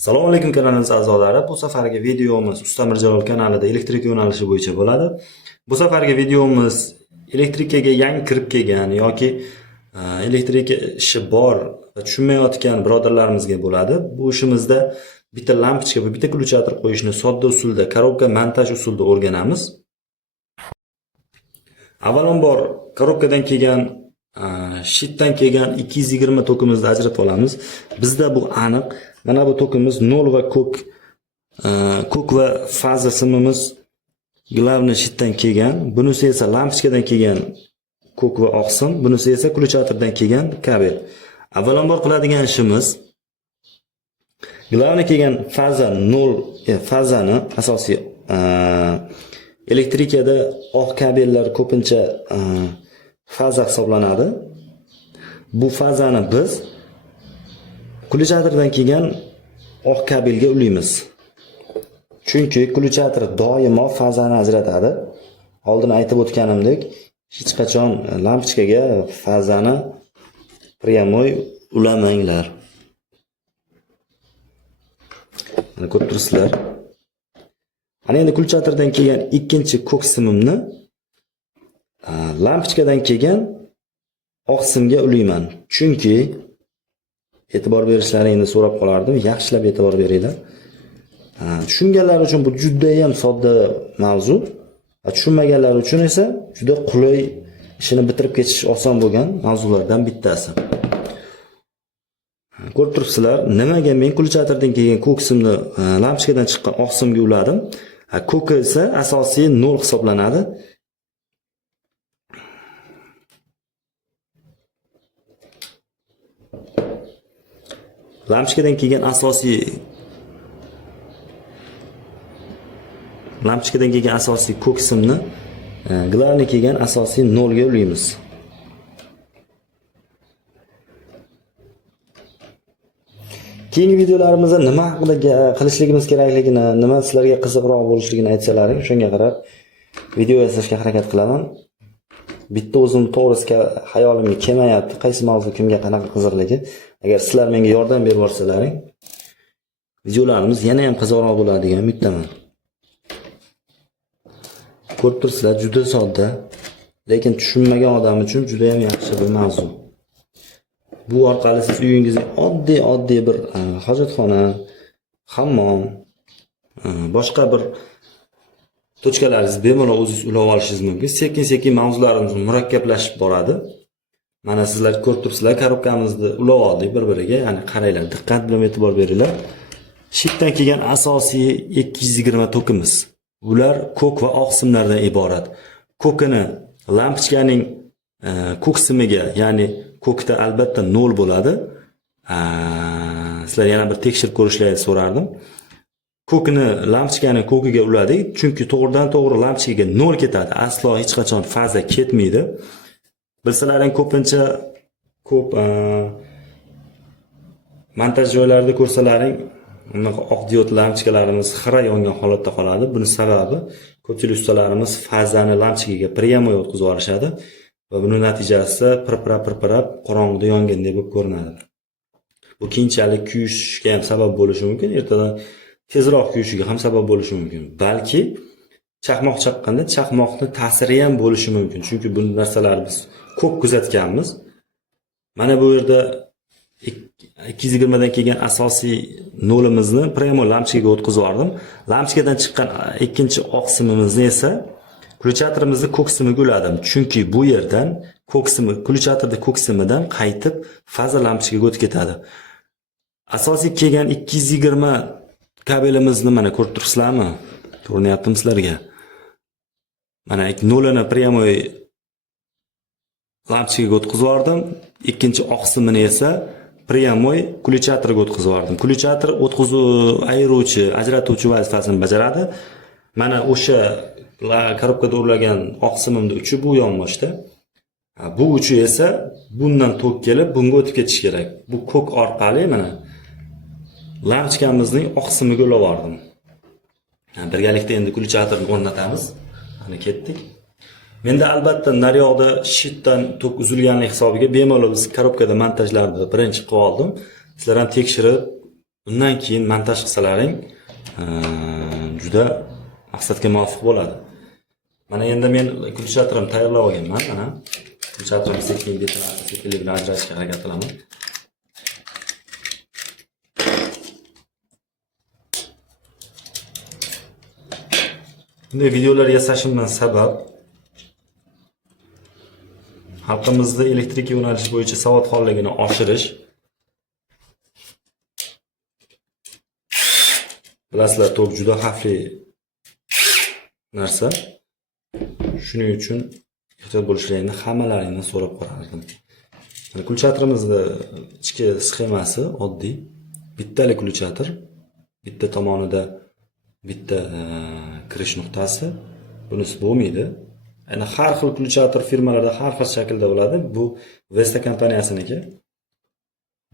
Assalomu alaykum kanalimiz a'zolari. Bu safargi videomiz Usta Mirjalol kanalida elektrik yo'nalishi bo'yicha bo'ladi. Bu safargi videomiz elektrikaga yangi kirib kelgan yoki elektrika ishi bor va tushunmayotgan birodarlarimizga bo'ladi. Bu ishimizda bitta lampochka va bitta ключатор qo'yishni sodda usulda, korobka montaj usulida o'rganamiz. Avvalambor korobkadan kelgan shitdan kelgan 220 tokimizni ajratib olamiz. Bizda bu aniq. Mana bu tokimiz 0 va ko'k va faza simimiz glavniy shitdan kelgan. Bunisi esa lampochkadan kelgan ko'k va oq sim, bunisi esa ключаторdan kelgan kabel. Avvalambor qiladigan ishimiz glavniy kelgan faza 0 fazani asosiy elektrikada oq kabellar ko'pincha faza hisoblanadi. Bu fazani biz ключаторdan kelgan oq kabelga ulaymiz. Chunki ключатор doimo fazani ajratadi. Oldin aytib o'tganimdek, hech qachon lampochkaga fazani прямой ulamanglar. Mana ko'rib turibsizlar. Ana endi ключаторdan kelgan ikkinchi ko'k simimni lampochkadan kelgan oq simga ulayman. Chunki e'tibor berishlaringni so'rab qolardim. Yaxshilab e'tibor beringlar. Tushunganlar uchun bu juda ham sodda mavzu. Tushunmaganlar uchun esa juda qulay, ishini bitirib ketish oson bo'lgan mavzulardan bittasi. Ko'rib turibsizlar, nimaga men ключаторdan kelgan ko'k simni lampochkadan chiqqan oq simga uladim. Ko'ki esa asosiy 0 hisoblanadi. Lampochkadan kelgan asosiy ko'k simni glavniy kelgan asosiy 0 ga ulaymiz. Keyingi videolarimizda nima haqida qilishligimiz kerakligini, nima sizlarga qiziqroq bo'lishligini aytsalaring, shunga qarab video yasashga harakat qilaman. Bitta o'zim to'g'risi hayolimga kelmayapti, qaysi mavzu kimga qanaqa qiziqligi. Agar sizlar menga yordam berib yuborsalaring, videolarimiz yana ham qiziqroq bo'ladi degan umiddaman. Ko'rib turibsizlar, juda sodda, lekin tushunmagan odam uchun juda ham yaxshi bir mavzu. Bu orqali siz uyingizda oddiy bir hojatxona, hammom, boshqa bir tochkalaringizni bemalol o'zingiz ulab olishingiz mumkin. Sekin-sekin mavzularimiz murakkablashib boradi. Mana sizlar ko'rib turibsizlar, korobkamizni ulab oldik bir-biriga. Ya'ni qaranglar, diqqat bilan e'tibor beringlar. Shitdan kelgan asosiy 220 tokimiz. Bular ko'k va oq simlardan iborat. Ko'kini lampochkaning ko'k simiga, ya'ni ko'kda albatta 0 bo'ladi. Sizlar yana bir tekshirib ko'rishlaringizni so'rardim. Ko'kni lampochkaning ko'kiga uladik, chunki to'g'ridan-to'g'ri lampochkaga 0 ketadi. Aslo hech qachon faza ketmaydi. Bilsalaring ko'pincha ko'p montaj joylarida ko'rsalaring, unaqa oq diod lampochkalarimiz xira yongan holatda qoladi. Buning sababi ko'pchilik ustalarimiz fazani lampochkaga прямой o'tkazib yuborishadi va buning natijasida pirpirab qorong'ida yongandek bo'lib ko'rinadi. Bu keyinchalik kuyishga ham sabab bo'lishi mumkin, ertadan tezroq kuyishiga ham sabab bo'lishi mumkin. Balki chaqmoq chaqqanda chaqmoqni ta'siri ham bo'lishi mumkin. Chunki bu narsalarni biz ko'p kuzatganmiz. Mana bu yerda 220 dan kelgan asosiy 0imizni premo lampochkaga o'tkazib yubordim. Lampochkadan chiqqan ikkinchi oq simimizni esa ключаторimizni ko'k simiga uladim. Chunki bu yerdan ko'k simi, ключаторda ko'k simidan qaytib faza lampochkaga o'tib ketadi. Asosiy kelgan 220 kabelimizni mana ko'rib turibsizlarmi? Ko'rinyaptimi sizlarga? Mana 0ni прямой lampochkaga o'tkazib yubordim. Ikkinchi oq simini esa прямой ключаторga o'tkazib yubordim. Ключатор ayiruvchi, ajratuvchi vazifasini bajaradi. Mana o'sha korobkada o'rlagan oq simimning uchi bu yonboshda. Bu uchi esa bundan tok kelib bunga o'tib ketish kerak. Bu ko'k orqali mana lampochkamizning oq simiga ulab yubordim. Birgalikda endi ключаторni o'rnatamiz. Mana ketdik. Menda albatta naryoqda shitdan tok uzilganlik hisobiga bemalol biz korobkada montajlarni birinchi qilib oldim. Sizlar ham tekshirib Undan keyin montaj qilsalaring juda maqsadga muvofiq bo'ladi. Mana endi men kulchatirni tayyorlab olganman. Mana kulchatirni sekinlik bilan ajratishga harakat qilaman. Bunday videolar yasashimdan sabab xalqimizda elektrik yo'nalish bo'yicha savodxonligini oshirish. Bilasizlar, tok juda xavfli narsa. Shuning uchun ehtiyot bo'lishlaringni hammalaringdan so'rab qo'yardim. Mana kulchatirimizni ichki sxemasi oddiy. Bittali kulchatir. Bitta tomonida bitta kirish nuqtasi. Bunisi bo'lmaydi. Ana har xil kulchatir firmalarda har xil shaklda bo'ladi. Bu Vesta kompaniyasiniki.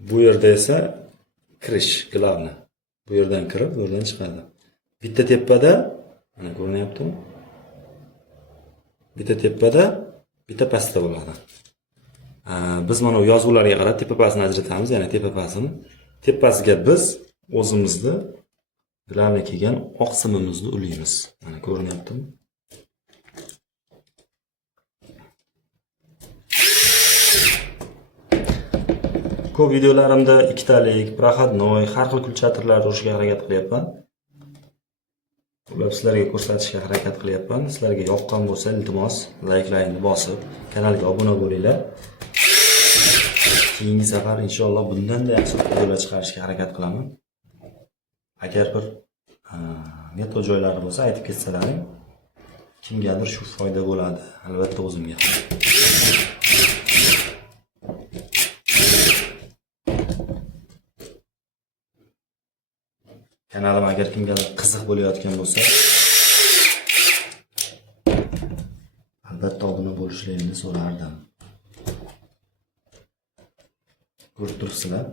Bu yerda esa kirish glavni. Bu yerdan kirib, bu yerdan chiqadi. Bitta tepada, mana ko'rinyaptimi? Bitta tepada, bitta pastda bo'ladi. Biz mana yozuvlarga qarab tepa-pastni ajratamiz, ya'ni tepa-pastini. Tepasiga biz o'zimizni glavni kelgan oq simimizni ulaymiz. Mana ko'rinyaptimi? Ko'p videolarimda ikkitalik, proxodnoy, har xil kulchatirlarni urishga harakat qilyapman. Ular sizlarga ko'rsatishga harakat qilyapman. Sizlarga yoqqan bo'lsa, iltimos, layklaringni bosib, kanalga obuna bo'linglar. Keyingi safar inshaalloh bundan-da yaxshi videolar chiqarishga harakat qilaman. Agar bir metod joylari bo'lsa, aytib ketsalaring, kimgadir shu foyda bo'ladi, albatta o'zimga. Kanalim agar kimgadir qiziq bo'layotgan bo'lsa, albatta obuna bo'lishlaringni so'rardim. Ko'rib turibsizlar.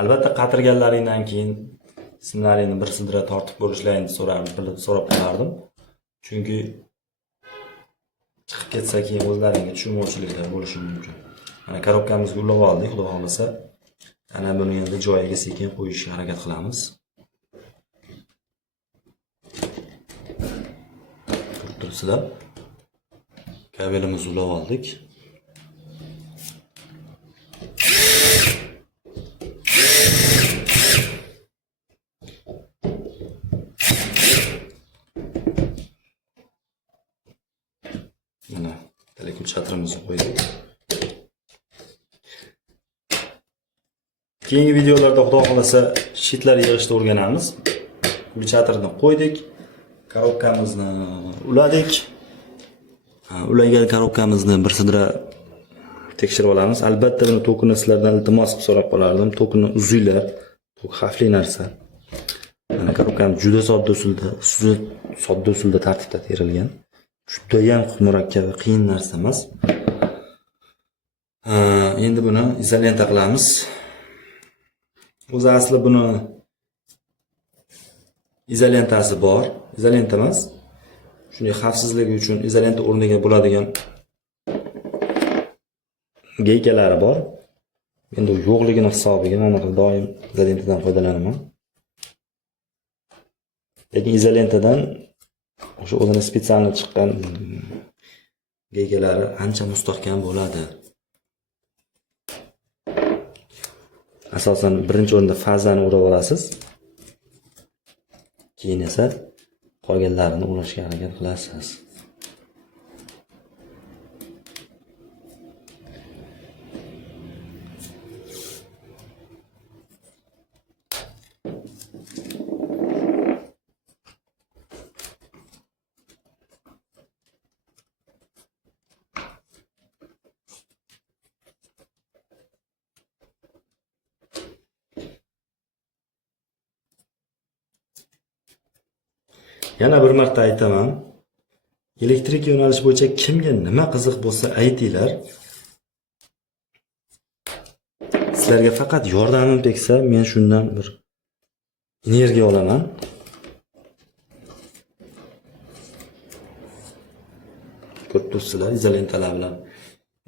Albatta qatirganlaringdan keyin ismlaringni bir sidra tortib ko'rishlaringni so'rab qolardim. Chunki chiqib ketsa keyin o'zlaringga tushunmovchiliklar bo'lishi mumkin. Mana korobkamizga ulab oldik, xudo xolasa. Ana buni endi joyiga sekin qo'yishga harakat qilamiz. Ko'rib turibsizlar. Kabelimizni ulab oldik. Mana kulchatirimizni qo'ydik. Keyingi videolarda xudo xolasa shitlar yig'ishni o'rganamiz. Kulchatirni qo'ydik. Korobkamizni uladik. Ulagan korobkamizni bir sidra tekshirib olamiz. Albatta buni tokini sizlardan iltimos qilib so'rab qolardim. Tokini uzinglar. Tok xavfli narsa. Mana korobkamiz juda sodda usulda tartibda terilgan. Juda ham murakkab va qiyin narsa emas. Endi buni izolenta qilamiz. O'zi asli buni izolentasi bor. Izolenta emas. Shunday xavfsizligi uchun izolenta o'rniga bo'ladigan geykalari bor. Endi u yo'qligini hisobiga men doim izolentadan foydalanaman. Lekin izolentadan o'sha o'zini spesialni chiqqan geykalari ancha mustahkam bo'ladi. Asosan birinchi o'rinda fazani urib olasiz. Keyin esa qolganlarini ulashga harakat qilasiz. Yana bir marta aytaman. Elektrik yo'nalish bo'yicha kimga nima qiziq bo'lsa aytinglar. Sizlarga faqat yordamim tegsa, men shundan bir energiya olaman. Ko'rib turibsizlar, izolentalar bilan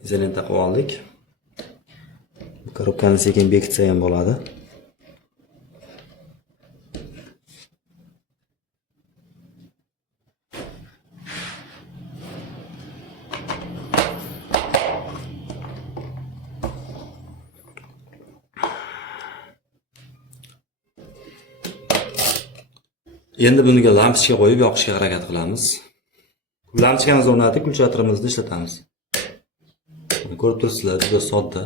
izolenta qilib oldik. Korobkani sekin bekitsa ham bo'ladi. Endi bunga lampochka qo'yib yoqishga harakat qilamiz. Lampochkamizni o'rnatib, kulchatirimizni ishlatamiz. Ko'rib turibsizlar, juda sodda.